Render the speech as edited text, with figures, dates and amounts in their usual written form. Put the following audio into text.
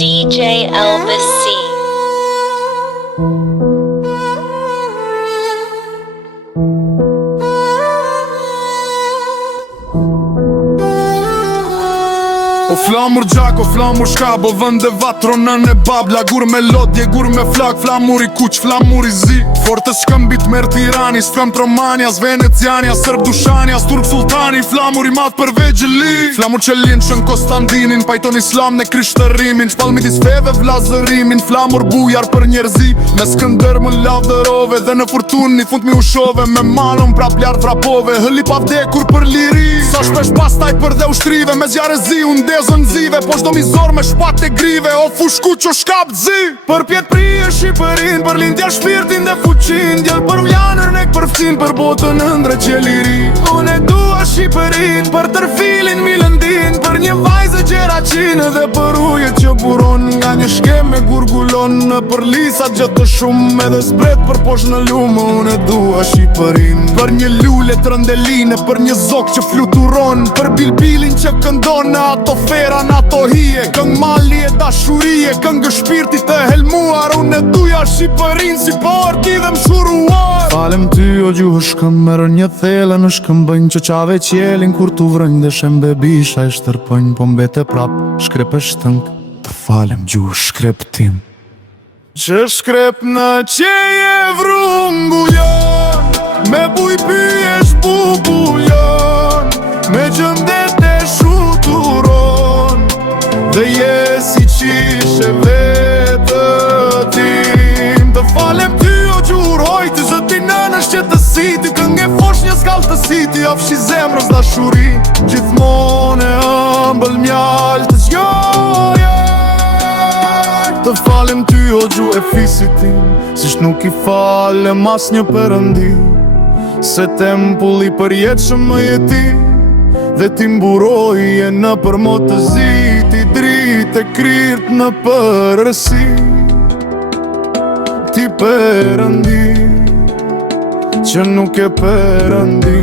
DJ Elvis C. O flamur gjak, o flamur shkab, o vënde vatronën e bab. Lagur me lodje, gur me flak, flamur I kuq, flamur I zi. Fortës shkëmbit mer Tirani, s'fem Tromania, s'Veneciania, Sërb Dushania, s'Turk Sultani. Flamur I mat për vegjeli. Flamur që linë shën Konstantinin, pajton islam në krishtërimin. Shpall midis feve vlazërimin, flamur bujar për njerëzi. Me Skënder më lavdërove, dhe në furtun një fund mi ushove. Me malon prap lart vrapove, hëli pa vdekur për liri. Sa shpesh pastaj për dhe ushtrive, me zjarëzi unde zën zive, po shdo mizor me shpat e grive. O fushku që shkap zi. Për pjet prije Shqipërin, për lindja shpirtin dhe fuqin. Djel për vjanër nek për fcin, për botën ëndre qeliri. Unë e dua Shqipërin, për tërfilin mi lëndin. Për një vajzë gjeraqinë dhe për ujet që buron. Nga një shkem me gurgulon, në për lisat gjëtë shumë. Edhe zbret për posh në lumë, unë e dua Shqipërin. Për një lule të rëndeline, për një zok që fluturon. Për bilbilin që këndon në ato fera në ato hije. Këng mali e dashurie, këngë shpirtit të helmuar. Unë e duja Shqipërin si por ti dhe më shuruar. Falem ty o gjuhë shkëm, merë një thele në shkëmbënj. Që qave qjelin kur tu vrënj dhe shem bebisha e shtërpënj. Po mbete prap, shkrep e shtënk, të falem gjuhë shkrep tim. Që shkrep në qeje vrungullon, me buj pyje shpupullon, me gjëndet e shuturon, dhe je si qishe vetë tim. Të falem ty o gjuroj, të zëti nënës që të siti. Kënge fosh një skall të siti, afshi zemrës dashuri. Gjithmon e ëmbël mjall të zjoje. Të falem ty o gju e fisit tim, sisht nuk I falem as një përëndi. Se tempull I përjetshëm më jeti, dhe ti mburoje në përmot të zi. Ti dritë e kryrt në përësi, ti përëndi që nuk e përëndi.